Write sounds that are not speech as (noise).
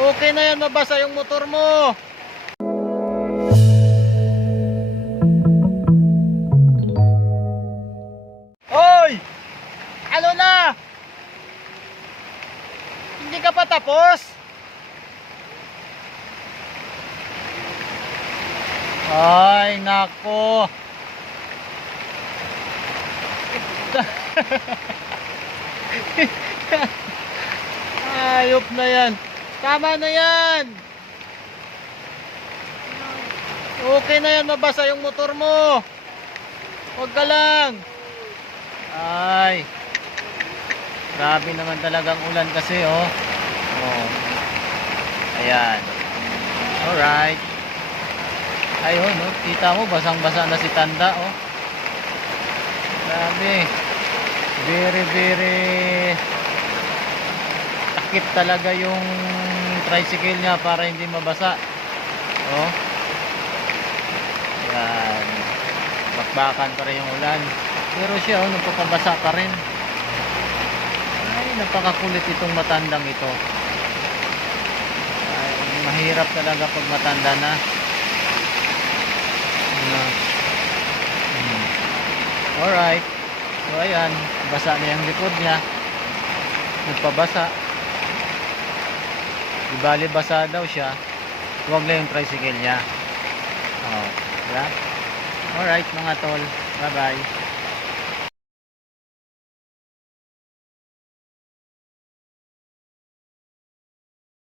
Okay na yan, mabasa yung motor mo. Hoy! Ano na? Hindi ka pa tapos? Ay, nako. (laughs) Ayop na yan. Tama na yan. Okay na yan, mabasa yung motor mo. Huwag ka lang. Ay. Grabe naman talagang ulan kasi, oh. Oh. Ayan. Alright. Ayun, oh. Kita mo, basang-basa na si Tanda, oh. Grabe. Very, very takip talaga yung tricycle niya para hindi mabasa. Oh. Yan. Bakbakan pa rin yung ulan. Pero siya, oh, nagpapabasa pa rin. Ay, napakakulit itong matandang ito. Ay, mahirap talaga pag matanda na. Ano? Hmm. Alright. So, ayan. Basa na yung likod niya. Nagpabasa. Di bali basa daw siya. Huwag lang yung tricycle niya. Oh, diba? Alright mga tol. Bye bye.